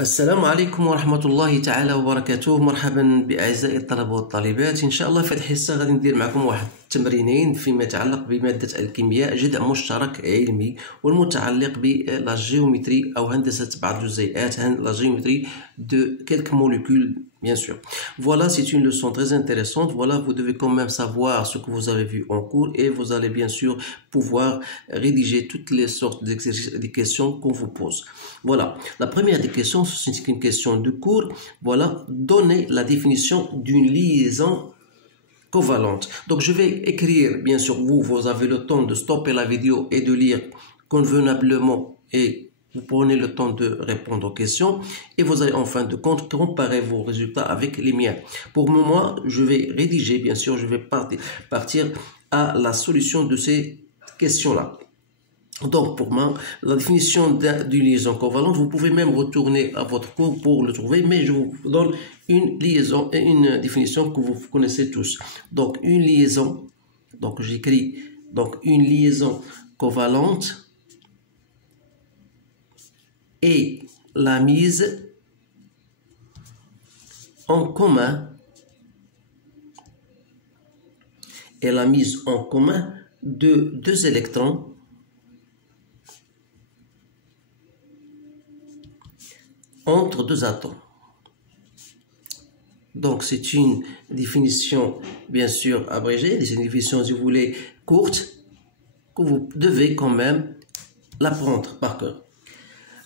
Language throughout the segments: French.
السلام عليكم ورحمة الله تعالى وبركاته. مرحبا بأعزائي الطلبة والطالبات. إن شاء الله في هذه الحصة غادي ندير معكم واحد التمرينين فيما يتعلق بمادة الكيمياء، جذع مشترك علمي والمتعلق بلا جيومتري أو هندسة بعض الجزيئات، la géométrie de quelques molécules bien sûr. Voilà, c'est une leçon très intéressante. Voilà, vous devez quand même savoir ce que vous avez vu en cours et vous allez bien sûr pouvoir rédiger toutes les sortes d'exercices et des questions qu'on vous pose. Voilà, la première des questions, c'est une question de cours. Voilà, donnez la définition d'une liaison covalente. Donc je vais écrire, bien sûr, vous avez le temps de stopper la vidéo et de lire convenablement et vous prenez le temps de répondre aux questions et vous allez en fin de compte comparer vos résultats avec les miens. Pour moi, je vais rédiger, bien sûr, je vais partir à la solution de ces questions-là. Donc, pour moi, la définition d'une liaison covalente, vous pouvez même retourner à votre cours pour le trouver, mais je vous donne une liaison et une définition que vous connaissez tous. Donc, une liaison, donc j'écris, donc une liaison covalente et la mise en commun de deux électrons entre deux atomes. Donc c'est une définition bien sûr abrégée, c'est une définition si vous voulez courte que vous devez quand même l'apprendre par cœur.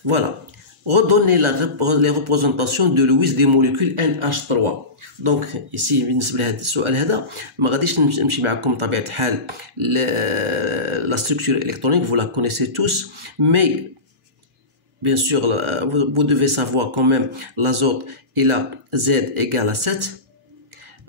Voilà, redonnez les représentations de Lewis des molécules NH3. Donc ici بالنسبه لهذا السؤال هذا ما غاديش نمشي معكم بطبيعه الحال la structure électronique, vous la connaissez tous, mais bien sûr vous devez savoir quand même l'azote il a Z égale à 7,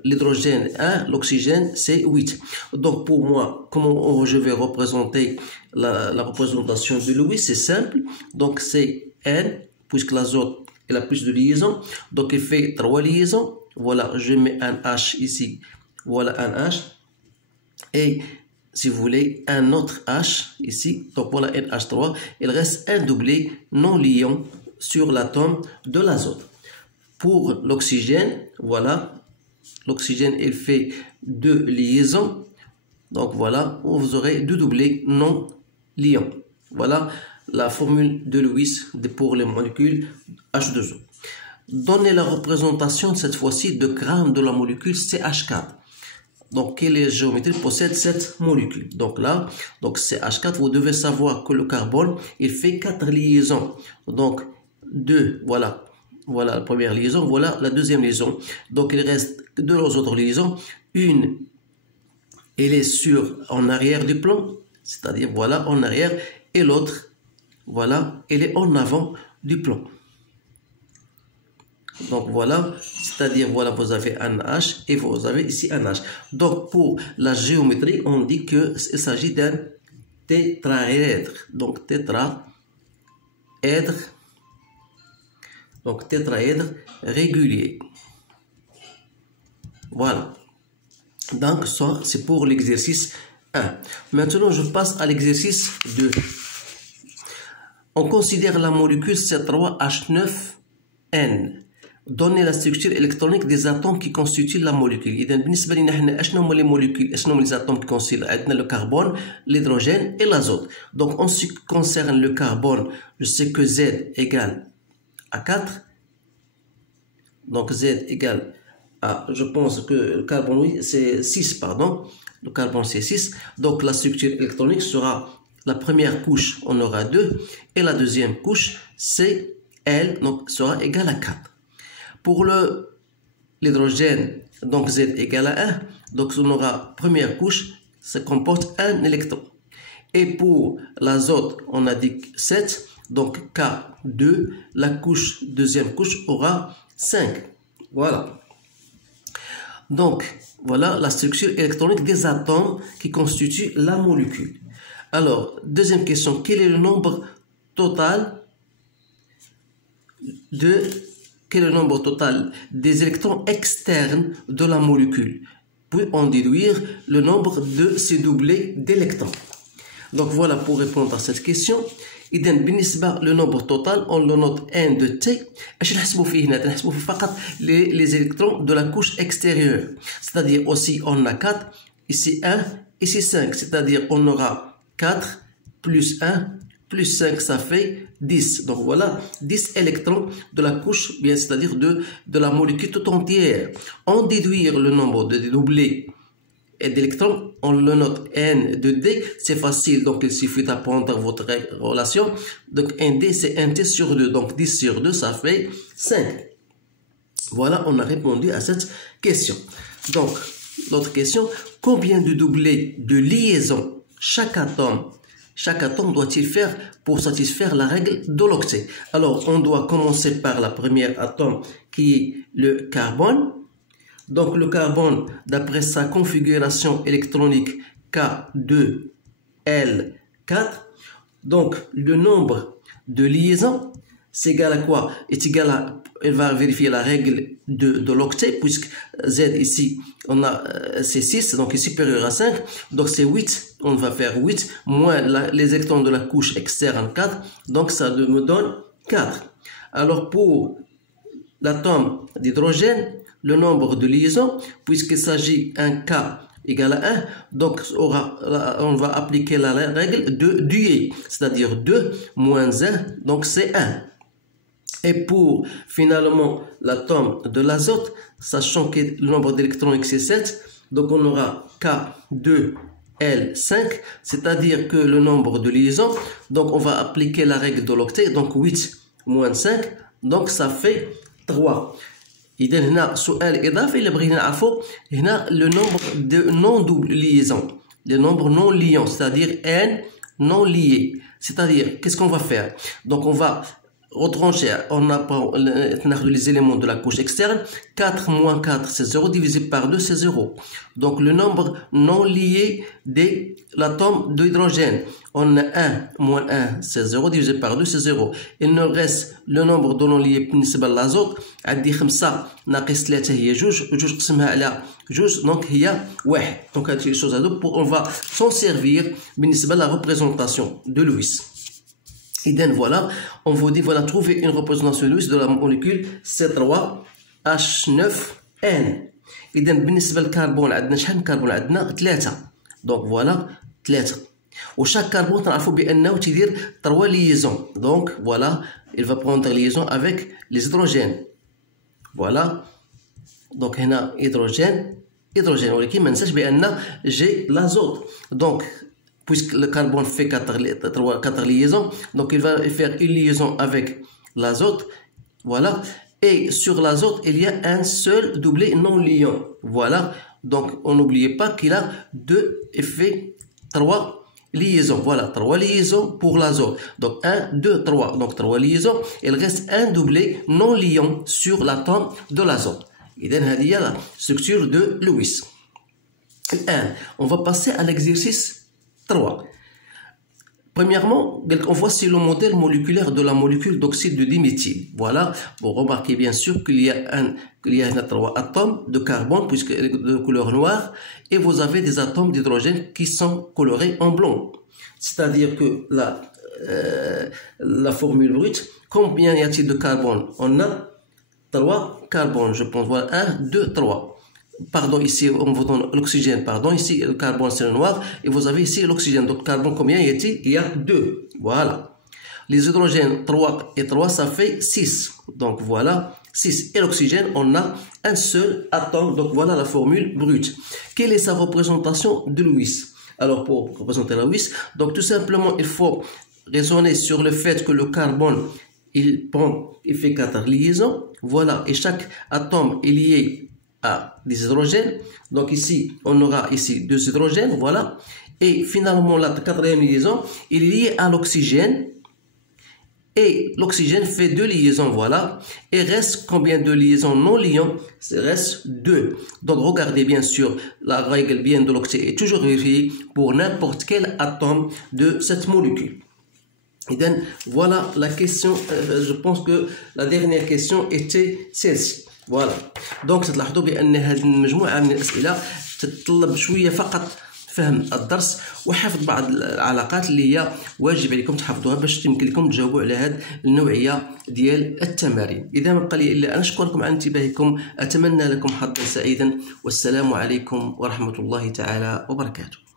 l'hydrogène 1, l'oxygène c'est 8. Donc pour moi, comment je vais représenter la représentation de Lewis? C'est simple, donc c'est N, puisque l'azote il a plus de liaisons, donc il fait 3 liaisons. Voilà, je mets un H ici, voilà un H, et si vous voulez un autre H ici, donc voilà NH3, il reste un doublé non liant sur l'atome de l'azote. Pour l'oxygène, voilà, l'oxygène il fait 2 liaisons, donc voilà, vous aurez 2 doublés non liants. Voilà la formule de Lewis pour les molécules H2O. Donnez la représentation cette fois-ci de grammes de la molécule CH4. Donc, quelle géométrie possède cette molécule? Donc là, donc CH4, vous devez savoir que le carbone, il fait 4 liaisons. Donc, 2, voilà. Voilà la première liaison, voilà la deuxième liaison. Donc, il reste 2 autres liaisons. Une, elle est en arrière du plan, c'est-à-dire, voilà, en arrière. Et l'autre, voilà, elle est en avant du plan. Donc voilà, c'est-à-dire voilà, vous avez un H et vous avez ici un H. Donc pour la géométrie, on dit qu'il s'agit d'un tétraèdre. Donc tétraèdre régulier. Voilà. Donc ça, c'est pour l'exercice 1. Maintenant, je passe à l'exercice 2. On considère la molécule C3H9N. Donnez la structure électronique des atomes qui constituent la molécule. إذا بالنسبة لنا احنا اشنو هما les molécules, اشنو هما les atomes qui constituent? عندنا le carbone, l'hydrogène et l'azote. Donc en ce qui concerne le carbone, je sais que Z égale à 4. Donc Z égale à, je pense que le carbone, oui, c'est 6, pardon. Le carbone c'est 6. Donc la structure électronique sera, la première couche on aura 2 et la deuxième couche c'est L, donc sera égale à 4. Pour l'hydrogène, donc Z égale à 1, donc on aura première couche, ça comporte un électron. Et pour l'azote, on a dit 7, donc K2, la deuxième couche aura 5. Voilà. Donc, voilà la structure électronique des atomes qui constituent la molécule. Alors, deuxième question, quel est le nombre total des électrons externes de la molécule? Puis en déduire le nombre de ces doublés d'électrons. Donc voilà pour répondre à cette question. إذا بالنسبة le nombre total on le note n de t. اش نحسبوا فيه هنا؟ نحسبوا فيه فقط les électrons de la couche extérieure. C'est-à-dire aussi on a 4, ici 1, ici 5. C'est-à-dire on aura 4 plus 1 plus 5, ça fait 10. Donc voilà, 10 électrons de la couche, bien c'est-à-dire de la molécule tout entière. En déduire le nombre de dédoublés et d'électrons, on le note n de d, c'est facile, donc il suffit d'apprendre votre relation. Donc nd c'est 1t sur 2, donc 10 sur 2 ça fait 5. Voilà, on a répondu à cette question. Donc l'autre question, combien de doublés de liaison chaque atome doit-il faire pour satisfaire la règle de l'octet? Alors on doit commencer par la première atome qui est le carbone. Donc le carbone, d'après sa configuration électronique K2L4, donc le nombre de liaisons, c'est égal à quoi? Est égal à, elle va vérifier la règle de l'octet, puisque Z ici, on a c'est 6, donc est supérieur à 5, donc c'est 8, on va faire 8, moins les électrons de la couche externe 4, donc ça me donne 4. Alors pour l'atome d'hydrogène, le nombre de liaisons, puisqu'il s'agit d'un K égale à 1, donc on va appliquer la règle de Dewey, c'est-à-dire 2 moins 1, donc c'est 1. Et pour finalement l'atome de l'azote, sachant que le nombre d'électrons c'est 7, donc on aura K2L5, c'est-à-dire que le nombre de liaisons, donc on va appliquer la règle de l'octet, donc 8 moins 5, donc ça fait 3. إذا هنا سؤال إضافي اللي بغينا نعرفو هنا le nombre de non double liaison, le nombre non liant, c'est-à-dire n non liés. C'est-à-dire qu'est-ce qu'on va faire? Donc on va retrancher, on apprend les éléments de la couche externe. 4 moins 4 c'est 0, divisé par 2 c'est 0. Donc le nombre non lié de l'atome d'hydrogène, on a 1 moins 1 c'est 0, divisé par 2 c'est 0. Il nous reste le nombre de non liés بالنسبة للازوت. عندي 5 ناقص 3 هي 2 قسمها على 2 donc هي 1. Donc هاد choses هادو on va s'en servir بالنسبة la représentation de Lewis. Et donc voilà, on vous dit voilà, trouver une représentation de Lewis de la molécule C3H9N. Et donc بالنسبة للكربون عندنا شحال من كربون؟ عندنا 3. donc voilà 3. وشاك كربون تعرفوا بأنه تيدير 3 liaisons. donc voilà, il va prendre liaison avec les hydrogènes. voilà. donc هنا hydrogène ولكن ما ننساش بأن j'ai l'azote. donc puisque le carbone fait 4 liaisons, donc il va faire une liaison avec l'azote, voilà, et sur l'azote il y a un seul doublé non liant, voilà, donc on n'oubliez pas qu'il a 2 effets 3 liaisons, voilà, 3 liaisons pour l'azote, donc 1, 2, 3, donc 3 liaisons, il reste un doublé non liant sur l'atome de l'azote. Et donc هذه la structure de Lewis. On va passer à l'exercice 3. Premièrement, on voit c'est le modèle moléculaire de la molécule d'oxyde de diméthyle. Voilà, vous remarquez bien sûr qu'il y a 3 atomes de carbone puisque de couleur noire et vous avez des atomes d'hydrogène qui sont colorés en blanc. C'est-à-dire que la formule brute, combien y a-t-il de carbone? On a 3 carbones, je pense. Voilà, 1, 2, 3. Pardon, ici on vous donne l'oxygène, pardon, ici le carbone c'est le noir, et vous avez ici l'oxygène, donc carbone combien y a-t-il? Il y a 2, voilà. Les hydrogènes 3 et 3 ça fait 6, donc voilà, 6. Et l'oxygène on a un seul atome, donc voilà la formule brute. Quelle est sa représentation de Lewis? Alors pour représenter la Lewis, donc tout simplement il faut raisonner sur le fait que le carbone il fait 4 liaisons, voilà, et chaque atome est lié à des hydrogènes. Donc ici, on aura ici 2 hydrogènes, voilà. Et finalement, la 4e liaison, il est lié à l'oxygène. Et l'oxygène fait 2 liaisons, voilà. Et reste combien de liaisons non liantes? Il reste 2. Donc regardez bien sûr, la règle bien de l'octet est toujours vérifiée pour n'importe quel atome de cette molécule. Et donc voilà la question, je pense que la dernière question était celle-ci. Voilà. donc تلاحظوا بان هذه المجموعه من الاسئله تتطلب شويه فقط فهم الدرس وحفظ بعض العلاقات اللي هي واجب عليكم تحفظوها باش يمكن لكم تجاوبوا على هذه النوعيه ديال التمارين. اذا ما بقى لي الا ان اشكركم على انتباهكم، اتمنى لكم حظا سعيدا، والسلام عليكم ورحمه الله تعالى وبركاته.